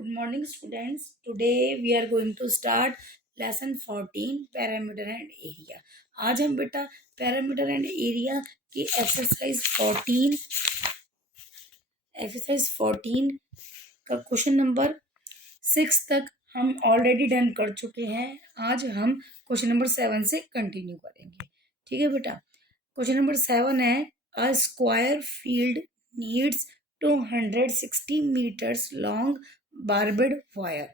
Good morning, students. Today we are going to start lesson 14 parameter and area. आज हम बेटा parameter and area की exercise 14 का question number 6 तक हम ऑलरेडी डन कर चुके हैं। आज हम क्वेश्चन नंबर 7 से कंटिन्यू करेंगे। ठीक है बेटा। क्वेश्चन नंबर 7 है, a square field needs 260 meters long barbed wire.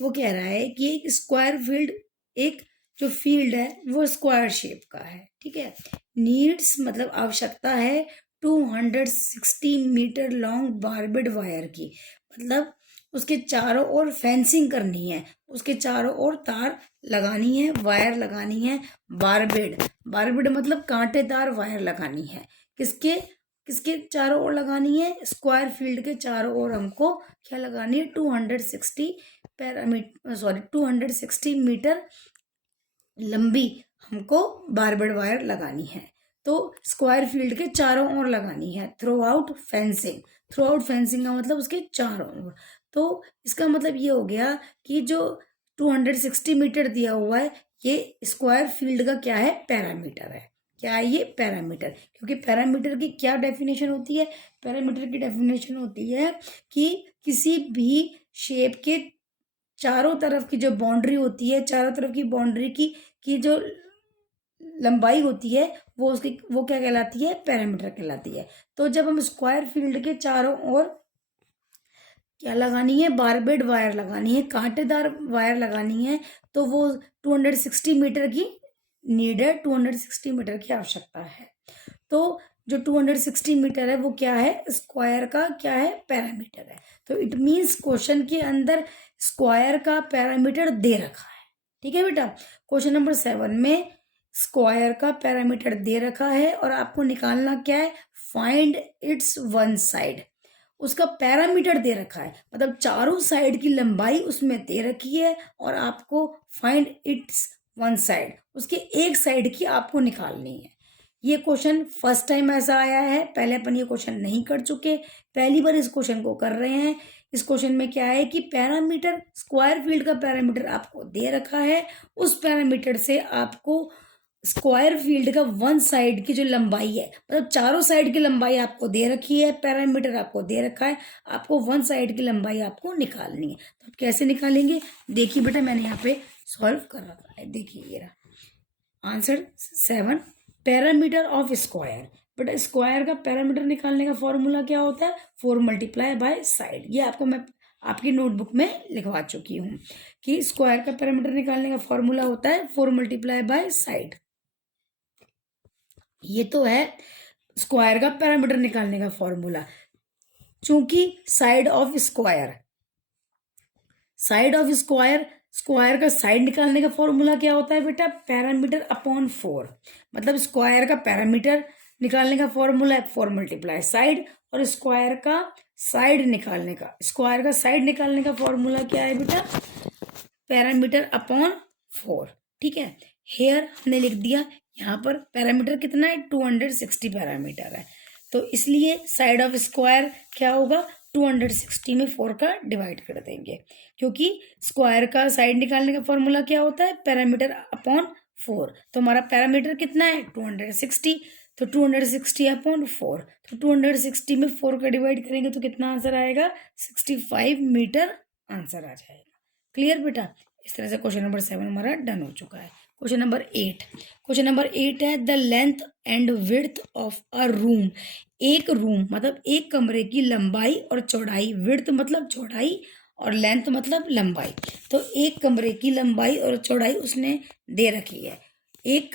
वो कह रहा है कि एक स्क्वायर फील्ड, एक जो फील्ड है वो स्क्वायर शेप का है। ठीक है। नीड्स मतलब आवश्यकता है 260 मीटर लॉन्ग बारबेड वायर की, मतलब उसके चारों ओर फेंसिंग करनी है, उसके चारों ओर तार लगानी है, वायर लगानी है। बारबेड मतलब कांटेदार वायर लगानी है। किसके किसके चारों ओर लगानी है? स्क्वायर फील्ड के चारों ओर हमको क्या लगानी है? 260 मीटर लंबी हमको बारबेड वायर लगानी है। तो स्क्वायर फील्ड के चारों ओर लगानी है। थ्रू आउट फेंसिंग का मतलब उसके चारों ओर। तो इसका मतलब ये हो गया कि जो 260 मीटर दिया हुआ है ये स्क्वायर फील्ड का क्या है? पैरामीटर है। क्या है ये? पैरामीटर। क्योंकि पैरामीटर की क्या डेफिनेशन होती है? पैरामीटर की डेफिनेशन होती है कि किसी भी शेप के चारों तरफ की जो बाउंड्री होती है, चारों तरफ की बाउंड्री की जो लंबाई होती है वो क्या कहलाती है? पैरामीटर कहलाती है। तो जब हम स्क्वायर फील्ड के चारों ओर क्या लगानी है? बारबेड वायर लगानी है, कांटेदार वायर लगानी है, तो वो 260 मीटर की नीड है, 260 मीटर की आवश्यकता है। तो जो 260 मीटर है वो क्या है? स्क्वायर का क्या है? पैरामीटर है। तो इट मीन्स क्वेश्चन के अंदर स्क्वायर का पैरामीटर दे रखा है। ठीक है बेटा। क्वेश्चन नंबर 7 में स्क्वायर का पैरामीटर दे रखा है और आपको निकालना क्या है? Find its one side. उसका पैरामीटर दे रखा है, मतलब चारों साइड की लंबाई उसमें दे रखी है और आपको फाइंड इट्स वन साइड, उसके एक साइड की आपको निकालनी है। ये क्वेश्चन फर्स्ट टाइम ऐसा आया है, पहले अपन ये क्वेश्चन नहीं कर चुके, पहली बार इस क्वेश्चन को कर रहे हैं। इस क्वेश्चन में क्या है कि पैरामीटर, स्क्वायर फील्ड का पैरामीटर आपको दे रखा है, उस पैरामीटर से आपको स्क्वायर फील्ड का वन साइड की जो लंबाई है, मतलब चारों साइड की लंबाई आपको दे रखी है, पैरामीटर आपको दे रखा है, आपको वन साइड की लंबाई आपको निकालनी है। तो आप कैसे निकालेंगे? देखिए बेटा, मैंने यहाँ पे सॉल्व कर रखा है। देखिए ये रहा answer 7, parameter of square. But square का पैरामीटर निकालने का फॉर्मूला क्या होता है? 4 मल्टीप्लाई बाय साइड। ये आपको मैं आपकी नोटबुक में लिखवा चुकी हूँ कि स्क्वायर का पैरामीटर निकालने का फॉर्मूला होता है 4 मल्टीप्लाई बाय साइड। ये तो है स्क्वायर का पैरामीटर निकालने का फॉर्मूला। चूंकि साइड ऑफ स्क्वायर स्क्वायर का साइड निकालने का फॉर्मूला क्या होता है बेटा? Parameter upon 4। मतलब स्क्वायर का पैरामीटर निकालने का फॉर्मूला है 4 मल्टीप्लाई साइड, और स्क्वायर का साइड निकालने का फॉर्मूला क्या है बेटा? Parameter upon 4। ठीक है। हेयर हमने लिख दिया, यहाँ पर पैरामीटर कितना है? 260 पैरामीटर है, तो इसलिए साइड ऑफ स्क्वायर क्या होगा? 260 में 4 का डिवाइड कर देंगे, क्योंकि स्क्वायर का साइड निकालने का फॉर्मूला क्या होता है? Parameter upon 4। तो हमारा पैरामीटर कितना है? 260, तो 260 अपॉन 4, तो 260 में 4 का डिवाइड करेंगे तो कितना आंसर आएगा? 65 मीटर आंसर आ जाएगा। क्लियर बेटा? इस तरह से क्वेश्चन नंबर 7 हमारा डन हो चुका है। क्वेश्चन नंबर 8 है, the length and width of a room. एक रूम मतलब एक कमरे की लंबाई और चौड़ाई, विड्थ मतलब चौड़ाई और लेंथ मतलब लंबाई। तो एक कमरे की लंबाई और चौड़ाई उसने दे रखी है। एक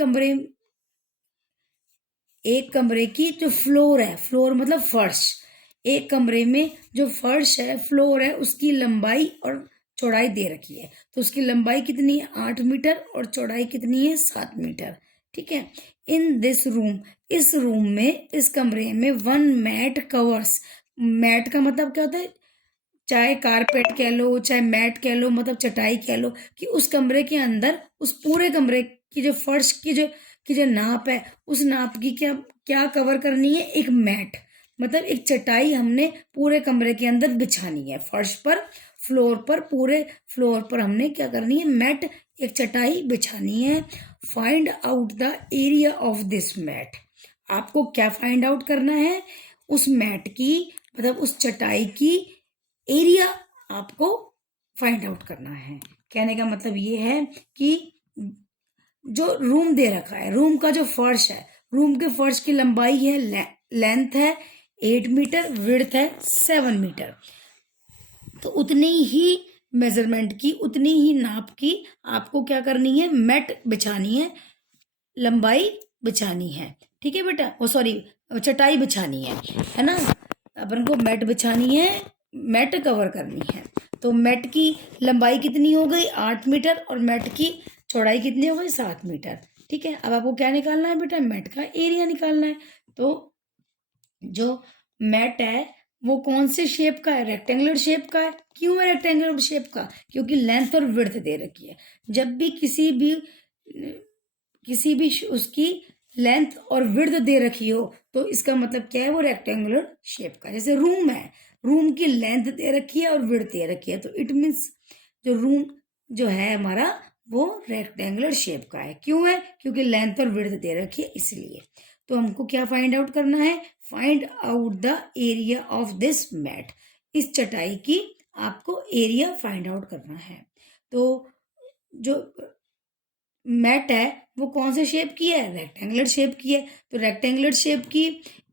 कमरे की जो फ्लोर है, फ्लोर मतलब फर्श, एक कमरे में जो फर्श है, फ्लोर है, उसकी लंबाई और चौड़ाई दे रखी है। तो उसकी लंबाई कितनी है? 8 मीटर और चौड़ाई कितनी है? 7 मीटर। ठीक है। इन दिस रूम, इस रूम में, इस कमरे में 1 मैट कवर्स। मैट का मतलब क्या होता है? चाहे कारपेट कह लो, चाहे मैट कह लो, मतलब चटाई कह लो, कि उस कमरे के अंदर, उस पूरे कमरे की जो फर्श की जो नाप है, उस नाप की क्या कवर करनी है? एक मैट। मतलब एक चटाई हमने पूरे कमरे के अंदर बिछानी है, फर्श पर, फ्लोर पर, पूरे फ्लोर पर हमने क्या करनी है, मैट, एक चटाई बिछानी है। Find out the area of this mat. आपको क्या फाइंड आउट करना है, उस मैट की, मतलब उस चटाई की एरिया आपको फाइंड आउट करना है। कहने का मतलब ये है कि जो रूम दे रखा है, रूम का जो फर्श है, रूम के फर्श की लंबाई है, लेंथ है 8 मीटर, विड्थ है 7 मीटर। तो उतनी ही मेजरमेंट की, उतनी ही नाप की आपको क्या करनी है, मैट बिछानी है, लंबाई बिछानी है। ठीक है बेटा, ओ सॉरी, चटाई बिछानी है ना। अपन को मैट बिछानी है, मैट कवर करनी है। तो मैट की लंबाई कितनी हो गई, 8 मीटर, और मैट की चौड़ाई कितनी हो गई, 7 मीटर। ठीक है, अब आपको क्या निकालना है बेटा, मैट का एरिया निकालना है। तो जो मैट है वो कौन से शेप का है, रेक्टेंगुलर शेप का है। क्यों है रेक्टेंगुलर शेप का, क्योंकि लेंथ और विड्थ दे रखी है। जब भी किसी भी उसकी लेंथ और विड्थ दे रखी हो तो इसका मतलब क्या है, वो रेक्टेंगुलर शेप का। जैसे रूम है, रूम की लेंथ दे रखी है और विड्थ दे रखी है, तो इट मीन्स जो रूम जो है हमारा वो रेक्टेंगुलर शेप का है। क्यों है, क्योंकि लेंथ और विड्थ दे रखी है इसलिए। तो हमको क्या फाइंड आउट करना है, find out the area of this mat. इस चटाई की आपको एरिया फाइंड आउट करना है। तो जो मैट है वो कौन से शेप की है, रेक्टेंगुलर शेप की है। तो रेक्टेंगुलर शेप की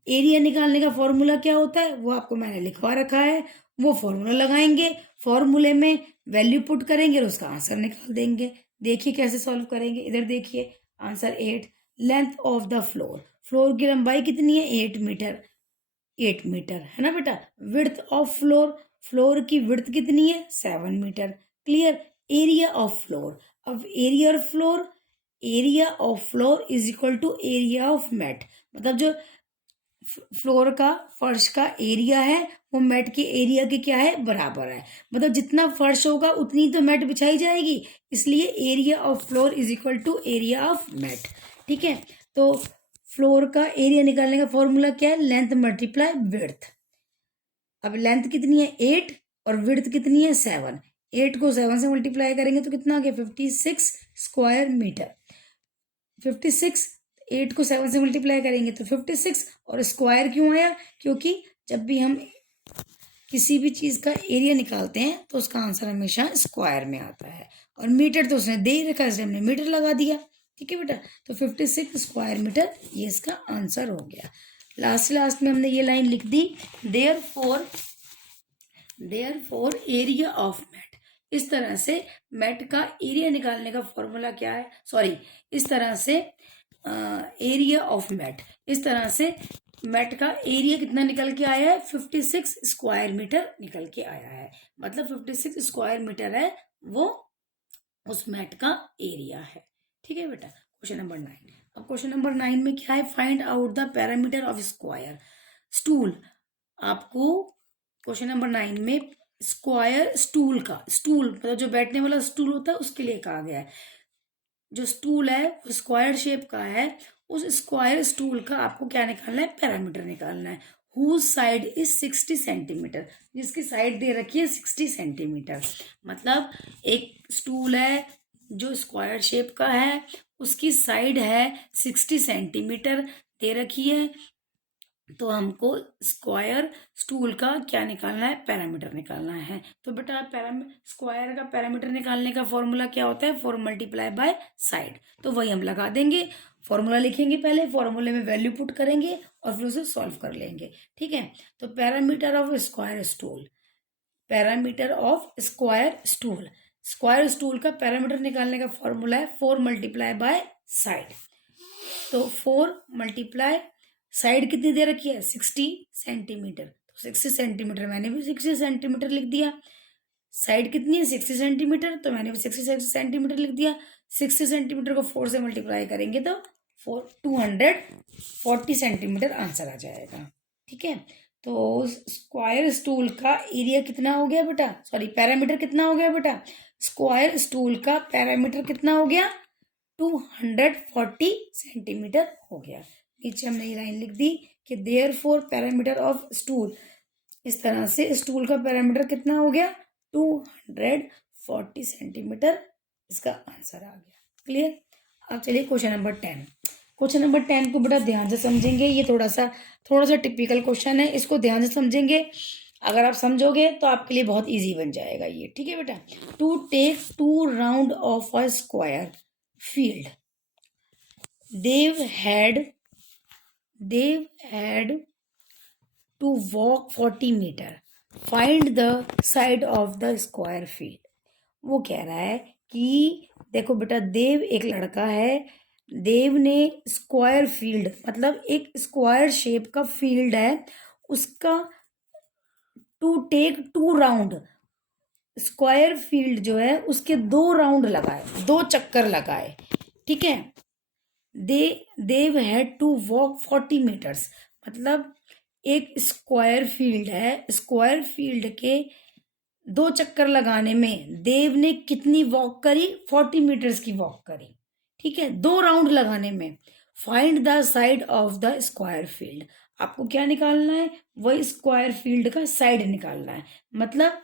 एरिया निकालने का फॉर्मूला क्या होता है, वो आपको मैंने लिखवा रखा है। वो फॉर्मूला लगाएंगे, फॉर्मूले में वैल्यू पुट करेंगे और उसका आंसर निकाल देंगे। देखिए कैसे सॉल्व करेंगे, इधर देखिए answer 8। Length of the floor, floor की लंबाई कितनी है, 8 मीटर, 8 मीटर है ना बेटा। विड्थ ऑफ फ्लोर, फ्लोर की विड्थ कितनी है, 7 metre. Clear. Area of floor, अब area of floor is equal to area of mat. मतलब जो फ्लोर का, फर्श का एरिया है वो मैट के एरिया के क्या है, बराबर है। मतलब जितना फर्श होगा उतनी तो मैट बिछाई जाएगी, इसलिए area of floor is equal to area of mat. ठीक है, तो फ्लोर का एरिया निकालने का फॉर्मूला क्या है, लेंथ मल्टीप्लाई विड्थ। अब लेंथ कितनी है 8 और विड्थ कितनी है 7। 8 को 7 से मल्टीप्लाई करेंगे तो कितना आ गया, 56 स्क्वायर मीटर। 56, 8 को 7 से मल्टीप्लाई करेंगे तो 56, और स्क्वायर क्यों आया, क्योंकि जब भी हम किसी भी चीज का एरिया निकालते हैं तो उसका आंसर हमेशा स्क्वायर में आता है, और मीटर तो उसने दे ही रखा है इसलिए हमने मीटर लगा दिया। ठीक है बेटा, तो 56 स्क्वायर मीटर ये इसका आंसर हो गया। लास्ट में हमने ये लाइन लिख दी, therefore area of mat. इस तरह से मैट का एरिया निकालने का फॉर्मूला क्या है, सॉरी, इस तरह से एरिया ऑफ मैट, इस तरह से मैट का एरिया कितना निकल के आया है, 56 स्क्वायर मीटर निकल के आया है। मतलब 56 स्क्वायर मीटर है वो उस मैट का एरिया है। ठीक है बेटा, क्वेश्चन नंबर 9। अब क्वेश्चन नंबर 9 में क्या है, find out the parameter of square stool. आपको क्वेश्चन नंबर 9 में स्क्वायर स्टूल का, स्टूल मतलब जो बैठने वाला स्टूल होता है उसके लिए कहा गया है। जो स्टूल है वो स्क्वायर शेप का है, उस स्क्वायर स्टूल का आपको क्या निकालना है, पैरामीटर निकालना है। हुज साइड इज 60 सेंटीमीटर, जिसकी साइड दे रखी है 60 सेंटीमीटर। मतलब एक स्टूल है जो स्क्वायर शेप का है, उसकी साइड है 60 सेंटीमीटर दे रखी है। तो हमको स्क्वायर स्टूल का क्या निकालना है, पैरामीटर निकालना है। तो बेटा स्क्वायर का पैरामीटर निकालने का फॉर्मूला क्या होता है, 4 मल्टीप्लाई बाय साइड। तो वही हम लगा देंगे, फॉर्मूला लिखेंगे पहले, फॉर्मूले में वैल्यू पुट करेंगे और फिर उसे सॉल्व कर लेंगे। ठीक है, तो parameter of square stool, parameter of square stool का पैरामीटर निकालने का फॉर्मूला है 4 मल्टीप्लाई बाय साइड। तो 4 मल्टीप्लाई साइड कितनी दे रखी है, 60 सेंटीमीटर। तो 60 सेंटीमीटर मैंने भी 60 सेंटीमीटर लिख दिया। साइड कितनी है 60 सेंटीमीटर, तो मैंने भी 60 सेंटीमीटर लिख दिया। 60 सेंटीमीटर को 4 से मल्टीप्लाई करेंगे तो 240 सेंटीमीटर आंसर आ जाएगा। ठीक है, तो स्क्वायर स्टूल का एरिया कितना हो गया बेटा, सॉरी पैरामीटर कितना हो गया बेटा, स्क्वायर स्टूल का पैरामीटर कितना हो गया, 240 सेंटीमीटर हो गया। नीचे हमने ये लाइन लिख दी कि देयरफॉर पैरामीटर ऑफ स्टूल, इस तरह से स्टूल का पैरामीटर कितना हो गया 240 सेंटीमीटर, इसका आंसर आ गया। क्लियर। अब चलिए क्वेश्चन नंबर 10। क्वेश्चन नंबर 10 को बेटा ध्यान से समझेंगे, ये थोड़ा सा टिपिकल क्वेश्चन है, इसको ध्यान से समझेंगे। अगर आप समझोगे तो आपके लिए बहुत इजी बन जाएगा ये, ठीक है बेटा। To take 2 round of a square field, they had to walk 40 meter, find the side of the square field. वो कह रहा है कि देखो बेटा, देव एक लड़का है, देव ने स्क्वायर फील्ड मतलब एक स्क्वायर शेप का फील्ड है, उसका to take 2 round, square field जो है उसके 2 राउंड लगाए, 2 चक्कर लगाए, ठीक है। देव हैड टू वॉक 40 मीटर्स, मतलब एक स्क्वायर फील्ड है, स्क्वायर फील्ड के 2 चक्कर लगाने में देव ने कितनी वॉक करी, 40 मीटर्स की वॉक करी, ठीक है, 2 राउंड लगाने में। Find the side of the square field, आपको क्या निकालना है, वही स्क्वायर फील्ड का साइड निकालना है, मतलब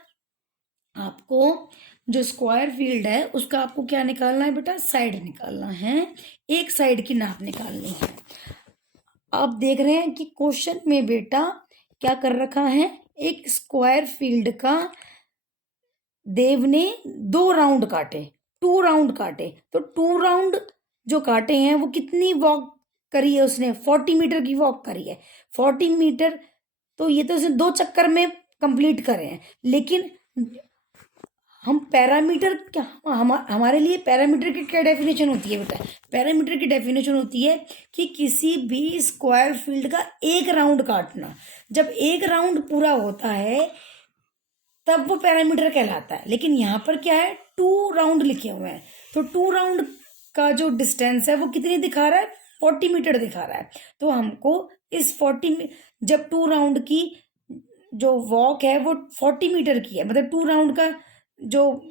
आपको जो स्क्वायर फील्ड है उसका आपको क्या निकालना है बेटा, साइड निकालना है, एक साइड की नाप निकालनी है। आप देख रहे हैं कि क्वेश्चन में बेटा क्या कर रखा है, एक स्क्वायर फील्ड का देव ने 2 राउंड काटे, 2 राउंड काटे, तो 2 राउंड जो काटे हैं वो कितनी वॉक करी है उसने, 40 मीटर की वॉक करी है। 40 मीटर तो ये तो उसने 2 चक्कर में कंप्लीट करे हैं, लेकिन हम पैरामीटर क्या, हमारे लिए पैरामीटर की क्या डेफिनेशन होती है बेटा, पैरामीटर की डेफिनेशन होती है कि किसी भी स्क्वायर फील्ड का एक राउंड काटना, जब एक राउंड पूरा होता है तब वो पैरामीटर कहलाता है। लेकिन यहाँ पर क्या है, 2 राउंड लिखे हुए हैं, तो 2 राउंड का जो डिस्टेंस है वो कितनी दिखा रहा है, 40 मीटर दिखा रहा है। तो हमको इस 40 जब 2 राउंड की जो वॉक है वो 40 मीटर की है, मतलब 2 राउंड का जो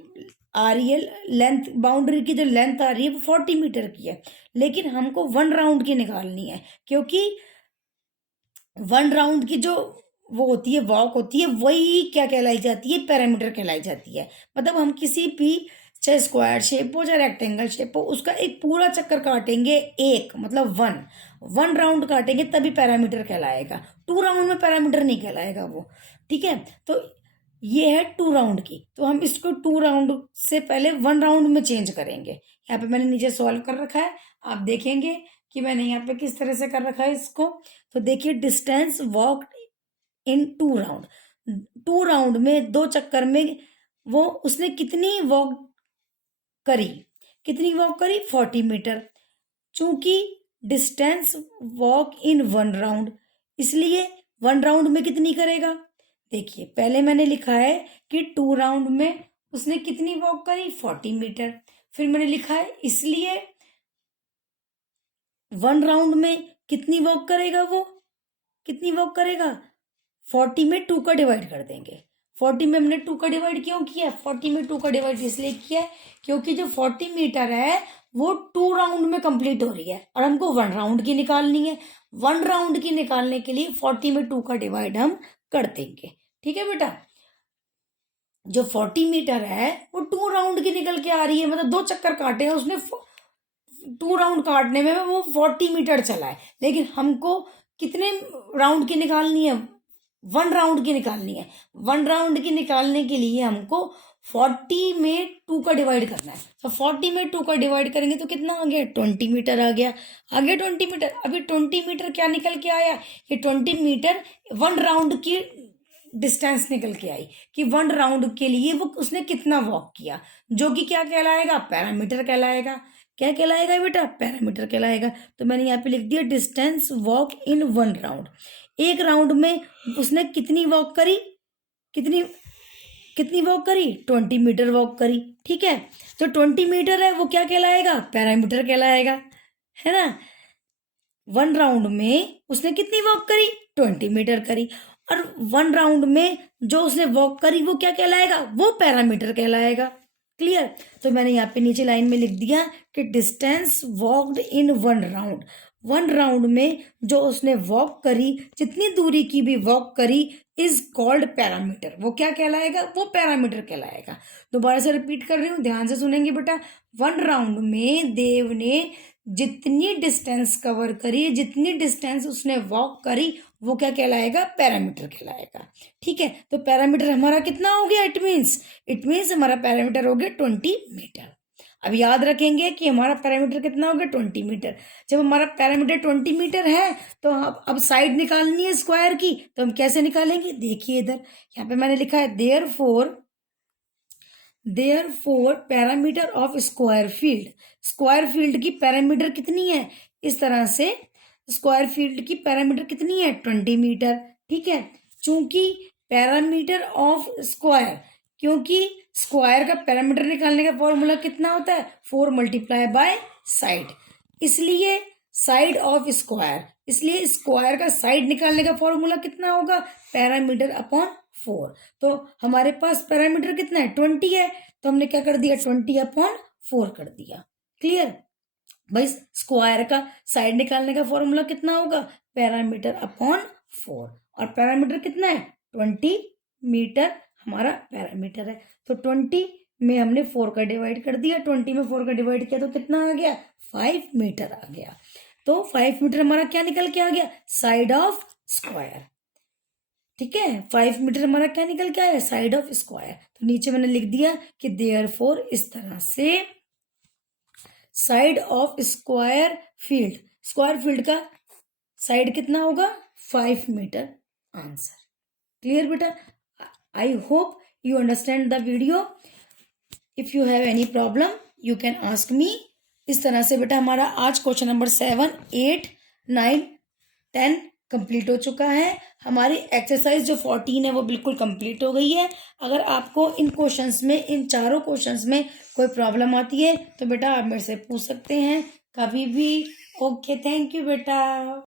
आ रही है लेंथ, बाउंड्री की जो लेंथ आ रही है वो 40 मीटर की है, लेकिन हमको 1 राउंड की निकालनी है, क्योंकि 1 राउंड की जो वो होती है, वॉक होती है, वही क्या कहलाई जाती है, पैरामीटर कहलाई जाती है। मतलब हम किसी भी चाहे स्क्वायर शेप हो चाहे रेक्टेंगल शेप हो, उसका एक पूरा चक्कर काटेंगे, एक मतलब 1 राउंड काटेंगे तभी पैरामीटर कहलाएगा, 2 राउंड में पैरामीटर नहीं कहलाएगा वो, ठीक है। तो ये है 2 राउंड की, तो हम इसको 2 राउंड से पहले 1 राउंड में चेंज करेंगे। यहाँ पे मैंने नीचे सॉल्व कर रखा है, आप देखेंगे कि मैंने यहाँ पे किस तरह से कर रखा है इसको। तो देखिए, distance walk in 2 round, 2 round में 2 चक्कर में वो उसने कितनी वॉक करी, 40 मीटर। चूंकि डिस्टेंस वॉक इन 1 राउंड, इसलिए 1 राउंड में कितनी करेगा, देखिए पहले मैंने लिखा है कि 2 राउंड में उसने कितनी वॉक करी, 40 मीटर। फिर मैंने लिखा है इसलिए 1 राउंड में कितनी वॉक करेगा, वो कितनी वॉक करेगा, 40 में 2 का डिवाइड कर देंगे। 40 में हमने 2 का डिवाइड क्यों किया, 40 में 2 का डिवाइड इसलिए किया है क्योंकि जो 40 मीटर है वो 2 राउंड में कंप्लीट हो रही है और हमको 1 राउंड की निकालनी है। 1 राउंड की निकालने के लिए 40 में 2 का डिवाइड हम कर देंगे, ठीक है बेटा। जो 40 मीटर है वो 2 राउंड की निकल के आ रही है, मतलब 2 चक्कर काटे हैं उसने, 2 राउंड काटने में वो 40 मीटर चला है, लेकिन हमको कितने राउंड की निकालनी है, 1 राउंड की निकालनी है। 1 राउंड की निकालने के लिए हमको 40 में 2 का डिवाइड करना है। तो 40 में 2 का डिवाइड करेंगे तो कितना आ गया, 20 मीटर आ गया। 20 मीटर। अभी 20 मीटर क्या निकल के आया, ये 20 मीटर 1 राउंड की डिस्टेंस निकल के आई कि 1 राउंड के लिए वो उसने कितना वॉक किया, जो कि क्या कहलाएगा, पैरामीटर कहलाएगा। क्या कहलाएगा बेटा, पैरामीटर कहलाएगा। तो मैंने यहाँ पे लिख दिया डिस्टेंस वॉक इन 1 राउंड। एक राउंड में उसने कितनी वॉक करी, कितनी वॉक करी, 20 मीटर वॉक करी, ठीक है। जो 20 मीटर है वो क्या कहलाएगा, पैरामीटर कहलाएगा, है ना। 1 राउंड में उसने कितनी वॉक करी, 20 मीटर करी, और 1 राउंड में जो उसने वॉक करी वो क्या कहलाएगा, वो पैरामीटर कहलाएगा। क्लियर। तो मैंने यहाँ पे नीचे लाइन में लिख दिया कि distance walked in 1 round. 1 round में जो उसने वॉक करी, जितनी दूरी की भी वॉक करी, इज कॉल्ड पैरामीटर। वो क्या कहलाएगा? वो पैरामीटर कहलाएगा। दोबारा से रिपीट कर रही हूँ, ध्यान से सुनेंगे बेटा। 1 राउंड में देव ने जितनी डिस्टेंस कवर करी, जितनी डिस्टेंस उसने वॉक करी, वो क्या कहलाएगा? पैरामीटर कहलाएगा। ठीक है, तो पैरामीटर हमारा कितना हो गया? इट मीन्स हमारा पैरामीटर हो गया 20 मीटर। अब याद रखेंगे कि हमारा पैरामीटर कितना हो गया? 20 मीटर। जब हमारा पैरामीटर 20 मीटर है तो अब साइड निकालनी है स्क्वायर की, तो हम कैसे निकालेंगे? देखिए इधर, यहाँ पे मैंने लिखा है therefore parameter of square field. Square field की पैरामीटर कितनी है? इस तरह से स्क्वायर फील्ड की पैरामीटर कितनी है? 20 मीटर। ठीक है, चूंकि पैरामीटर ऑफ स्क्वायर, क्योंकि स्क्वायर का पैरामीटर निकालने का फॉर्मूला कितना होता है? 4 मल्टीप्लाई बाय साइड। इसलिए साइड ऑफ स्क्वायर, इसलिए स्क्वायर का साइड निकालने का फॉर्मूला कितना होगा? Parameter upon 4। तो हमारे पास पैरामीटर कितना है? 20 है, तो हमने क्या कर दिया? 20 अपॉन 4 कर दिया। क्लियर भाई? स्क्वायर का साइड निकालने का फॉर्मूला कितना होगा? Parameter upon 4। और पैरामीटर कितना है? 20 मीटर हमारा पैरामीटर है। तो 20 में हमने 4 का डिवाइड कर दिया, 20 में 4 का डिवाइड किया तो कितना आ गया? 5 मीटर आ गया। तो 5 मीटर हमारा क्या निकल के आ गया? Side of square. ठीक है, 5 मीटर हमारा क्या निकल के आया? Side of square. तो नीचे मैंने लिख दिया कि देयरफॉर, इस तरह से साइड ऑफ स्क्वायर फील्ड का साइड कितना होगा? 5 मीटर। आंसर क्लियर बेटा? I hope you understand the video. If you have any problem, you can ask me. इस तरह से बेटा हमारा आज क्वेश्चन नंबर 7, 8, 9, 10 कंप्लीट हो चुका है। हमारी एक्सरसाइज जो 14 है वो बिल्कुल कंप्लीट हो गई है। अगर आपको इन क्वेश्चंस में, इन चारों क्वेश्चंस में कोई प्रॉब्लम आती है तो बेटा आप मेरे से पूछ सकते हैं कभी भी। ओके, थैंक यू बेटा।